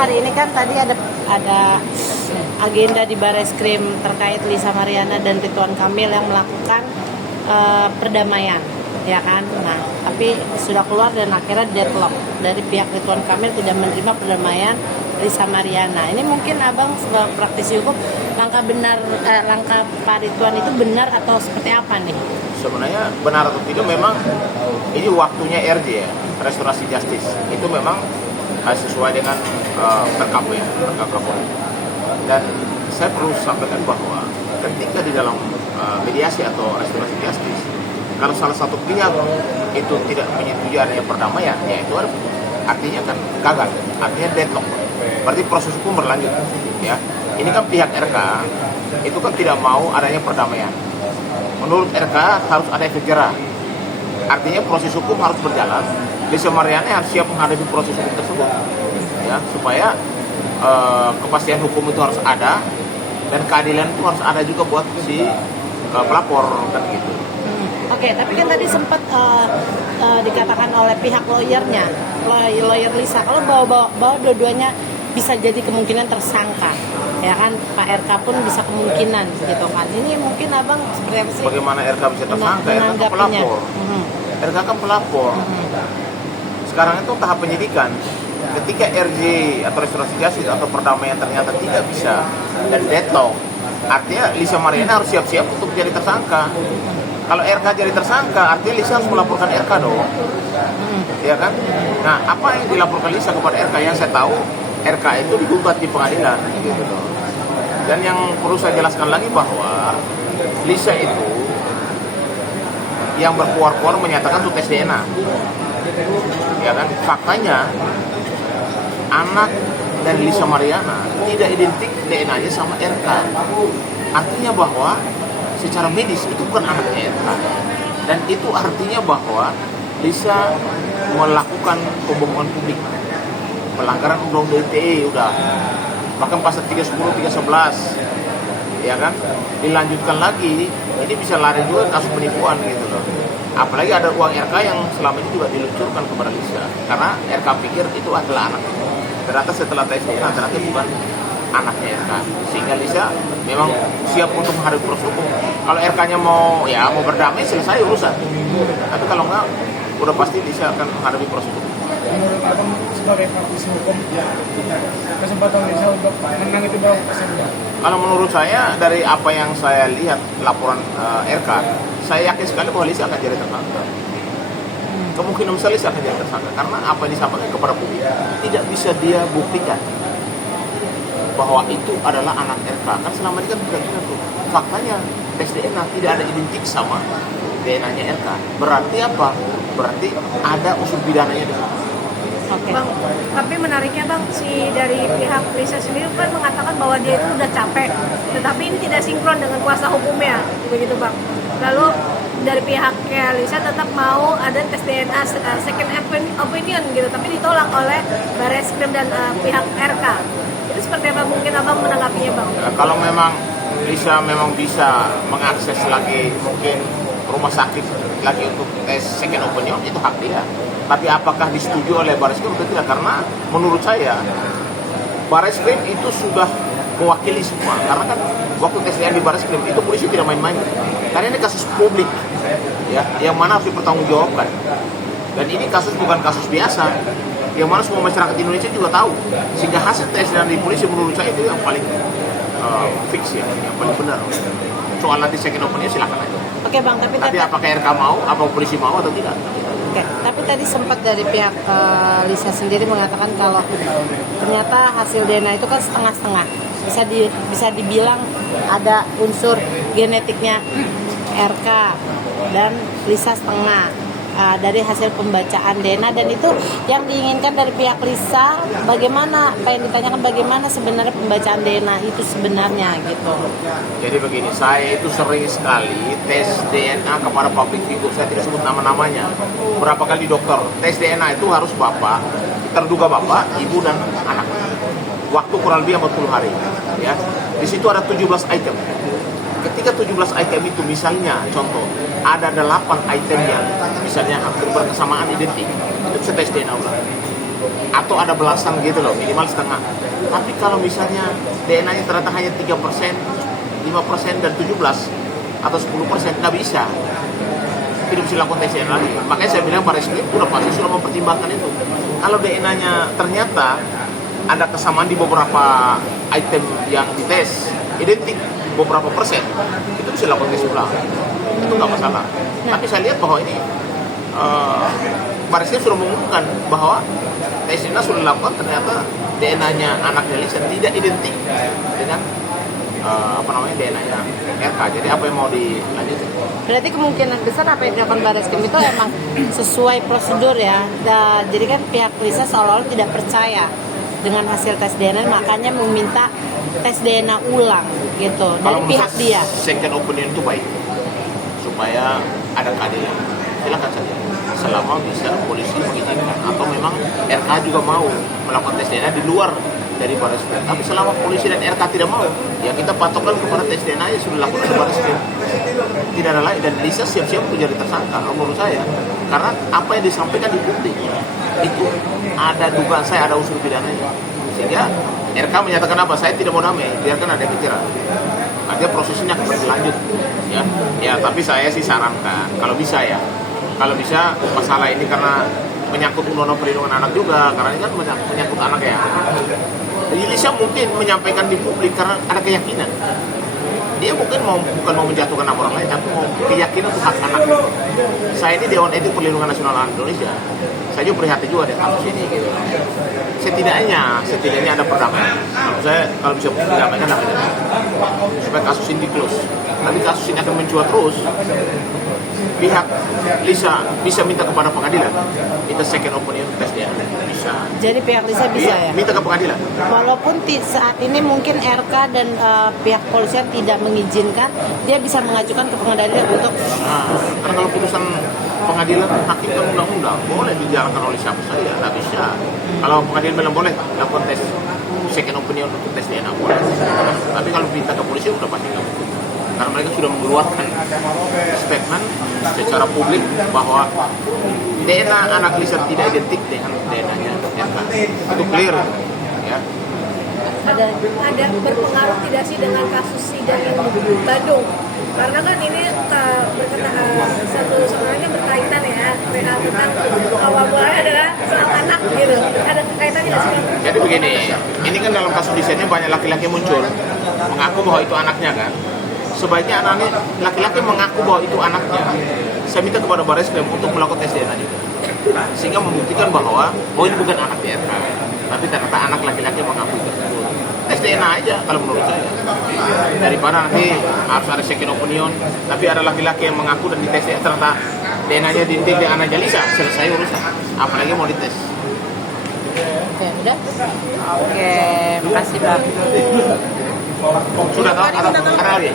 hari ini kan tadi ada agenda di Bareskrim terkait Lisa Mariana dan Ridwan Kamil yang melakukan perdamaian, ya kan? Nah, tapi sudah keluar dan akhirnya deadlock dari pihak Ridwan Kamil tidak menerima perdamaian Lisa Mariana. Ini mungkin abang sebagai praktisi hukum, langkah Pak Ridwan itu benar atau seperti apa nih? Sebenarnya benar atau tidak, memang ini waktunya RJ ya, restorasi justice itu memang sesuai dengan perkap ya, perkap Kapolri. Dan saya perlu sampaikan bahwa ketika di dalam mediasi atau restorasi justice, kalau salah satu pihak itu tidak menyetujui adanya perdamaian, ya itu artinya kan gagal, artinya deadlock. Berarti proses hukum berlanjut. Ya, ini kan pihak RK itu kan tidak mau adanya perdamaian. Menurut RK harus ada efek jerah. Artinya proses hukum harus berjalan. Lisa Mariana harus siap menghadapi proses hukum tersebut, ya, supaya kepastian hukum itu harus ada dan keadilan itu harus ada juga buat si pelapor kan gitu. Oke, tapi kan tadi sempat dikatakan oleh pihak lawyernya, lawyer Lisa, kalau bawa dua-duanya bisa jadi kemungkinan tersangka, ya kan? Pak RK pun bisa kemungkinan, gitu kan? Ini mungkin abang seperti apa sih? Bagaimana RK bisa tersangka? RK kan pelapor. RK kan pelapor. Sekarang itu tahap penyidikan. Ketika RJ atau restorasi justice atau perdamaian ternyata tidak bisa dan deadlock, artinya Lisa Mariana harus siap-siap untuk jadi tersangka. Kalau RK jadi tersangka, artinya Lisa harus melaporkan RK dong, ya kan? Nah, apa yang dilaporkan Lisa kepada RK? Yang saya tahu, RK itu digugat di pengadilan, gitu loh. Dan yang perlu saya jelaskan lagi bahwa Lisa itu yang berkuar-kuar menyatakan itu tes DNA, ya kan? Faktanya anak dari Lisa Mariana tidak identik DNA-nya sama RK. Artinya bahwa secara medis itu bukan anaknya RK. Dan itu artinya bahwa Lisa melakukan pembohongan publik, pelanggaran undang-undang ITE udah. Bahkan pasal 310, 311, ya kan? Dilanjutkan lagi, ini bisa lari juga kasus penipuan gitu loh. Apalagi ada uang RK yang selama ini juga diluncurkan kepada Lisa, karena RK pikir itu adalah anak. Ternyata setelah tes DNA ternyata bukan anaknya RK, sehingga Lisa memang siap untuk menghadapi proses hukum. Kalau RK-nya mau berdamai, selesai urusan. Tapi kalau enggak, udah pasti Lisa akan menghadapi proses hukum. Menurut abang sebagai praktisi hukum, kesempatan Lisa untuk menang itu berapa persen? Kalau menurut saya, dari apa yang saya lihat laporan RK, saya yakin sekali bahwa Lisa akan jadi tersangka. Kemungkinan besar Lisa akan jadi tersangka karena apa yang disampaikan kepada publik tidak bisa dia buktikan bahwa itu adalah anak RK. Kan selama ini kan tidak benar tuh. Faktanya tes DNA tidak ada identik sama DNA-nya RK. Berarti apa? Berarti ada unsur pidananya di situ. Okay. Bang, tapi menariknya Bang, dari pihak Lisa sendiri kan mengatakan bahwa dia itu udah capek, tetapi ini tidak sinkron dengan kuasa hukumnya, begitu Bang. Lalu dari pihaknya Lisa tetap mau ada tes DNA second opinion gitu, tapi ditolak oleh Bareskrim dan pihak RK. Itu seperti apa mungkin Abang menanggapinya Bang? Kalau memang Lisa memang bisa mengakses lagi mungkin rumah sakit lagi untuk tes second opinion, itu hak dia. Tapi apakah disetujui oleh Bareskrim atau tidak? Karena menurut saya Bareskrim itu sudah mewakili semua. Karena kan waktu tes DNA di Bareskrim itu polisi tidak main-main. Karena ini kasus publik, ya, yang mana harus dipertanggungjawabkan. Dan ini kasus bukan kasus biasa, yang mana semua masyarakat Indonesia juga tahu. Sehingga hasil tes DNA di polisi menurut saya itu yang paling fix ya, yang paling benar. Soal nanti second opinion silakan aja. Oke Bang, tapi apakah RK mau, apa polisi mau atau tidak? Oke, tapi tadi sempat dari pihak Lisa sendiri mengatakan kalau ternyata hasil DNA itu kan setengah-setengah. Bisa dibilang ada unsur genetiknya RK dan Lisa setengah dari hasil pembacaan DNA, dan itu yang diinginkan dari pihak Lisa. Bagaimana, apa yang ditanyakan, bagaimana sebenarnya pembacaan DNA itu sebenarnya gitu. Jadi begini, saya itu sering sekali tes DNA kepada public figure, saya tidak sebut nama-namanya. Berapa kali dokter, tes DNA itu harus bapak, terduga bapak, ibu dan anak. Waktu kurang lebih 40 hari. Ya. Di situ ada 17 item. Ketika 17 item itu misalnya contoh ada 8 item yang misalnya hampir berkesamaan identik, itu bisa tes DNA ulang. atau ada belasan gitu loh, minimal setengah. Tapi kalau misalnya DNA-nya ternyata hanya 3%, 5% dan 17 atau 10%, nggak bisa. Tidak bisa dilakukan tes DNA lagi. Makanya saya bilang Baris Krim udah pasti sudah mempertimbangkan itu. Kalau DNA-nya ternyata ada kesamaan di beberapa item yang dites, identik beberapa persen, itu bisa dilakukan tes ulang. Itu nggak masalah. Tapi saya lihat bahwa ini Baris Krim sudah mengumumkan bahwa tes DNA sudah dilakukan, ternyata DNA-nya anaknya Lisa tidak identik dengan DNA-nya RK. Jadi apa yang mau dilanjutkan? Berarti kemungkinan besar apa yang dilakukan Baris Krim itu emang sesuai prosedur ya. Jadi kan pihak Lisa seolah-olah tidak percaya dengan hasil tes DNA, makanya meminta tes DNA ulang gitu dari Kalau pihak dia. Second opinion itu baik supaya ada keadilan. Silakan saja, selama bisa polisi mengizinkan atau memang RK juga mau melakukan tes DNA di luar dari Baris Krim. Tapi selama polisi dan RK tidak mau, ya kita patokan kepada tes DNA yang sudah dilakukan oleh Baris Krim. Tidak ada lain, dan Lisa siap-siap untuk jadi tersangka menurut saya, karena apa yang disampaikan di publik itu ada dugaan saya ada unsur pidananya. Sehingga RK menyatakan apa? Saya tidak mau damai, biarkan ada yang bicara. Artinya prosesnya akan berlanjut, ya. Tapi saya sih sarankan kalau bisa ya, kalau bisa masalah ini karena menyangkut undang-undang perlindungan anak juga, karena ini kan menyangkut anak ya. Jadi Lisa mungkin menyampaikan di publik karena ada keyakinan. Dia mungkin bukan mau menjatuhkan nama orang lain, tapi mau keyakinan untuk hak anak. Saya ini Dewan Etik Perlindungan Nasional Anak Indonesia. Saya juga prihatin juga dengan kasus ini. Gitu. Setidaknya ada perdamaian. Kalau bisa perdamaian namanya, supaya kasus ini di-close. Tapi kasus ini akan mencuat terus. Pihak Lisa bisa minta kepada pengadilan, minta second opinion tes DNA, bisa. Jadi pihak Lisa bisa ya? Minta ke pengadilan. Walaupun saat ini mungkin RK dan pihak polisian tidak mengizinkan, dia bisa mengajukan ke pengadilan untuk Karena kalau putusan pengadilan hakim kan undang-undang, boleh dijalankan oleh siapa saja, nggak bisa. Kalau pengadilan bilang boleh, lakukan tes second opinion untuk tes DNA, boleh. Tapi kalau minta ke polisi udah pasti nggak mungkin. Karena mereka sudah mengeluarkan statement secara publik bahwa DNA anak Lisa tidak identik dengan DNA-nya RK. Itu clear, ya. Ada berpengaruh tidak sih dengan kasus sidang yang di Bandung? Karena kan ini satu sama lainnya berkaitan ya, tentang awal mulanya adalah soal anak gitu. Ada kaitannya nggak sih? Jadi begini, ini kan dalam kasus desainnya banyak laki-laki muncul mengaku bahwa itu anaknya kan. Sebaiknya anaknya laki-laki mengaku bahwa itu anaknya. Saya minta kepada Baris Krim untuk melakukan tes DNA juga, sehingga membuktikan bahwa ini bukan anak RK, tapi ternyata anak laki-laki mengaku itu. Tes DNA aja kalau menurut saya, daripada nanti harus ada second opinion, tapi ada laki-laki yang mengaku dan dites ternyata DNA-nya dintik dengan anaknya Lisa, selesai urusan. Apalagi mau dites. Oke, udah. Oke, makasih Bang. Sudah tahu ada lagi?